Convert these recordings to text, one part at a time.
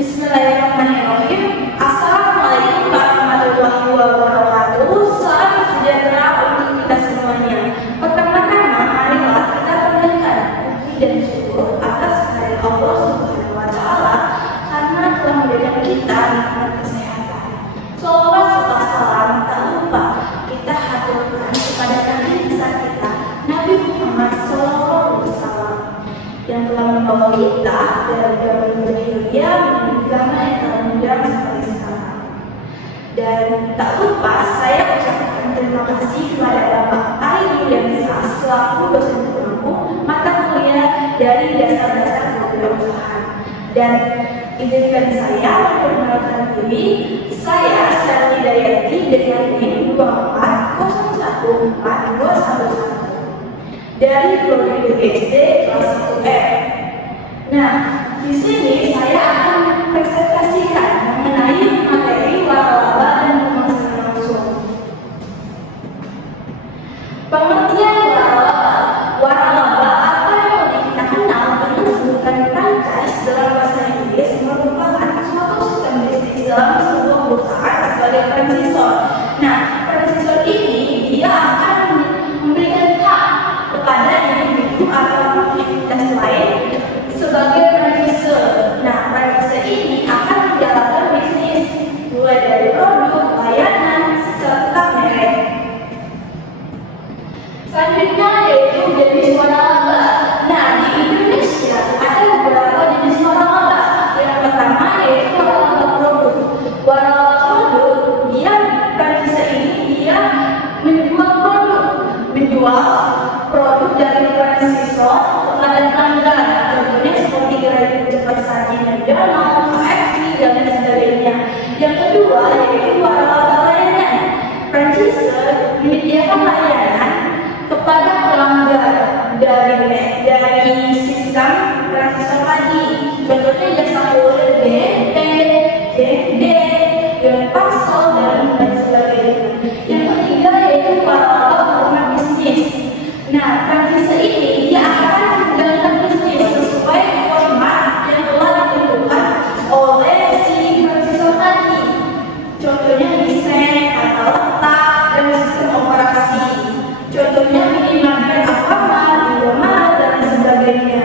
Bismillahirrahmanirrahim. Assalamualaikum warahmatullahi wabarakatuh. Salam sejahtera untuk kita semuanya. Pertama-tama, marilah kita panjatkan puji dan syukur atas kehadirat Allah Subhanahu wa Ta'ala karena telah memberikan kita nikmat kesehatan. Sholawat serta salam tak lupa kita haturkan kepada Nabi besar kita, Nabi Muhammad SAW, yang telah membawa kita dari zaman jahiliyah menuju zaman yang telah modern seperti sekarang. Dan tak lupa saya ucapkan terima kasih kepada Bapak Ari Yuliansa selaku dosen pemangku mata kuliah dari dasar-dasar kewirausahaan. Dan izinkan saya memperkenalkan diri. Saya Sari Dayati dengan NIM 2401421 dari Prodi SD kelas 1F. Nah, di sini saya akan presentasikan mengenai materi waralaba dan pemasaran langsung. Pengertian waralaba. Waralaba atau yang lebih kita kenal dengan sebutan franchise dalam bahasa Inggris merupakan suatu sistem bisnis dalam sebuah perusahaan sebagai franchisor. Nah, franchisor ini dia akan memberikan hak kepada individu ataupun entitas lain sebagai franchisor. Nah, franchisor ini akan menjalankan bisnis mulai dari produk, layanan, serta merek. Selanjutnya yaitu jenis waralaba. Nah, di Indonesia ada beberapa jenis waralaba. Yang pertama yaitu waralaba produk. Waralaba produk, dia franchisor ini dia menjual produk dari franchisor kepada pelanggan. Contohnya seperti gerai cepat saji McDonald, KFC, dan lain sebagainya. Yang kedua yaitu waralaba layanan. Franchisor menyediakan layanan kepada pelanggan dari sistem franchisor tadi. Contohnya jasa kurir DP, DD, parcel, dan lain sebagainya. Yang ketiga yaitu waralaba format bisnis. Nah, franchisor ini dia akan menjalankan bisnis sesuai format yang telah ditentukan oleh si franchisor tadi. Contohnya desain, tata letak, dan sistem operasi. Contohnya minimarket Alfamart, Indomaret, dan sebagainya.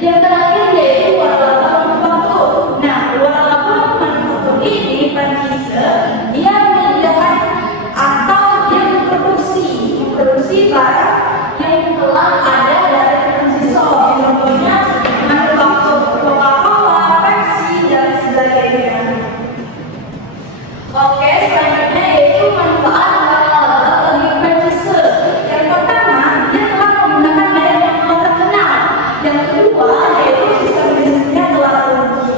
Yang terakhir yaitu waralaba manufaktur. Nah, waralaba manufaktur ini franchisor dia menyediakan atau dia memproduksi barang yang telah ada dari franchisor. Contohnya manufaktur Coca-Cola, Pepsi, dan sebagainya. Oke, selanjutnya yaitu manfaat waralaba bagi franchisor. Yang pertama, dia telah menggunakan merek yang telah terkenal. Yang kedua, yaitu sistem bisnisnya telah teruji.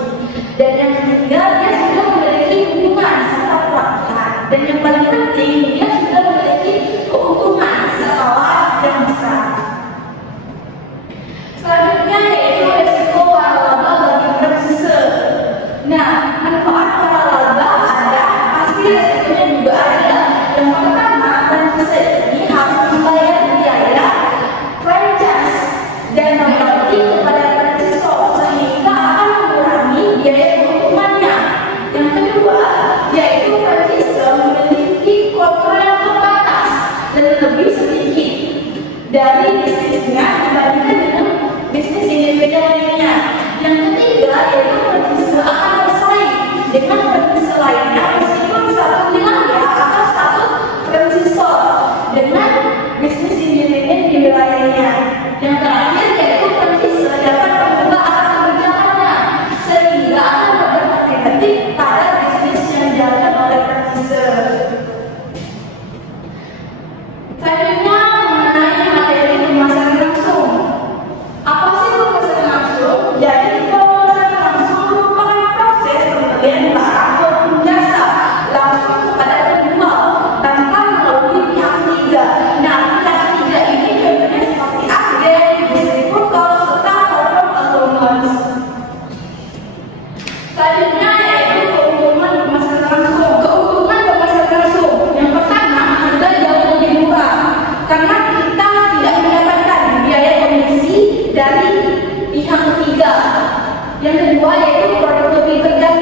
Dan yang ketiga, dia sudah memiliki hubungan serta pelanggan. Dan yang paling penting, dia sudah memiliki keuntungan setelah yang besar. Selanjutnya yaitu resiko waralaba bagi franchisor. Nah, manfaat waralaba ada, pasti resikonya juga ada. Yang pertama, franchisor ini harus membayar biaya franchise dan royalti kepada franchisor sehingga akan mengurangi biaya keuntungannya. Yang kedua, yaitu franchisor memiliki kontrol yang terbatas dan lebih sedikit dari bisnisnya dibandingkan dengan bisnis individu lainnya. Yang ketiga, yaitu franchisor akan bersaing dengan franchisor lainnya meskipun satu wilayah atau satu franchisor dengan bisnis individu di wilayahnya. Yang terakhir yaitu franchisor dapat mengubah arah kebijakannya sehingga akan berdampak negatif pada bisnis yang dijalankan oleh franchisor. Selanjutnya mengenai materi pemasaran langsung. Apa sih pemasaran langsung? Jadi pemasaran langsung merupakan proses pembelian barang maupun jasa langsung kepada penjual tanpa melalui pihak ketiga. Nah, pihak ketiga ini contohnya seperti agen, distributor, serta platform atau loans. Selanjutnya yaitu keuntungan pemasaran langsung. Keuntungan pemasaran langsung. Yang pertama, harga jauh lebih murah karena kita tidak mendapatkan biaya komisi dari pihak ketiga. Yang kedua yaitu produk lebih terjangkau.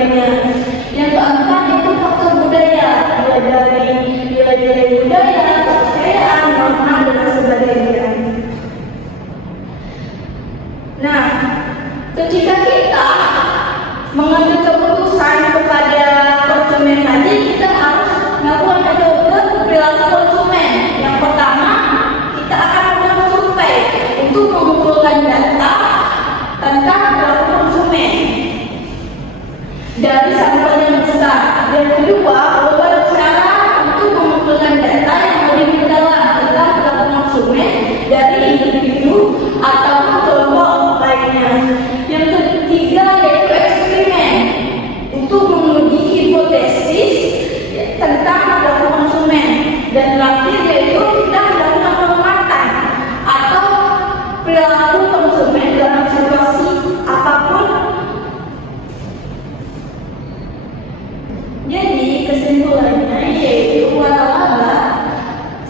sebagainya. Yang keempat itu faktor budaya, mulai dari nilai-nilai budaya, kepercayaan, norma dan sebagainya. Nah, ketika kita mengambil keputusan kepada konsumen tadi, kita harus melakukan ada perilaku konsumen. Yang pertama, kita akan melakukan survei untuk mengumpulkan data tentang perilaku konsumen dari sampel yang besar. Yang kedua, beberapa cara untuk mengumpulkan data yang lebih mendalam tentang perilaku konsumen dari individu atau kelompok lainnya. Yang ketiga yaitu eksperimen untuk menguji hipotesis tentang perilaku konsumen. Dan terakhir yaitu kita melakukan pengamatan atau perilaku konsumen dalam situasi apapun. Jadi kesimpulannya yaitu waralaba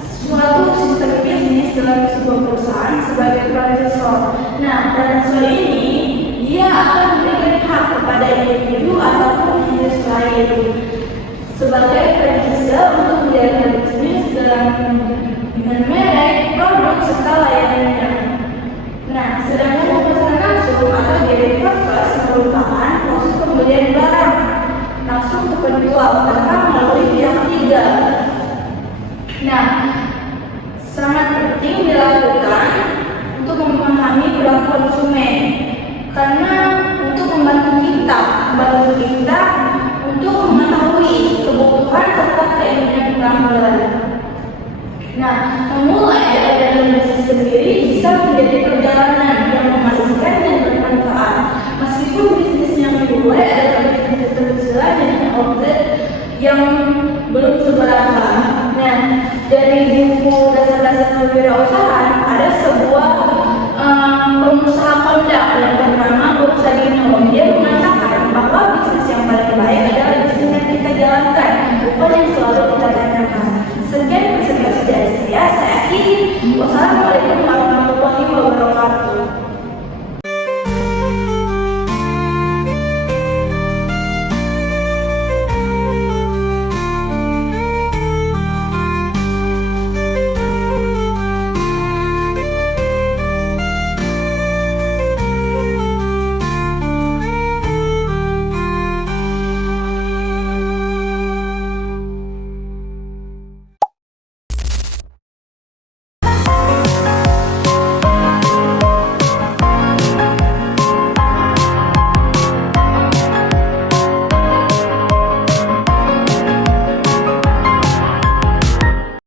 suatu sistem bisnis dalam sebuah perusahaan sebagai franchisor. Nah, franchisor ini dia akan memberikan hak kepada individu ataupun jenis lain sebagai franchisor untuk menjalankan bisnis dengan merek, produk serta layanannya. Nah, sedangkan pemesanan langsung atau direct purchase merupakan proses pembelian barang langsung ke penjual tanpa melalui pihak ketiga. Nah, sangat penting dilakukan untuk memahami perilaku konsumen karena untuk membantu kita untuk mengetahui kebutuhan serta keinginan pelanggan. Nah, memulai dari bisnis sendiri bisa menjadi perjalanan yang memastikan dan bermanfaat. Meskipun bisnisnya memulai adalah bisnis terbesar dengan omset yang belum seberapa. Nah, dari buku dasar-dasar kewirausahaan ada sebuah pengusaha kondang yang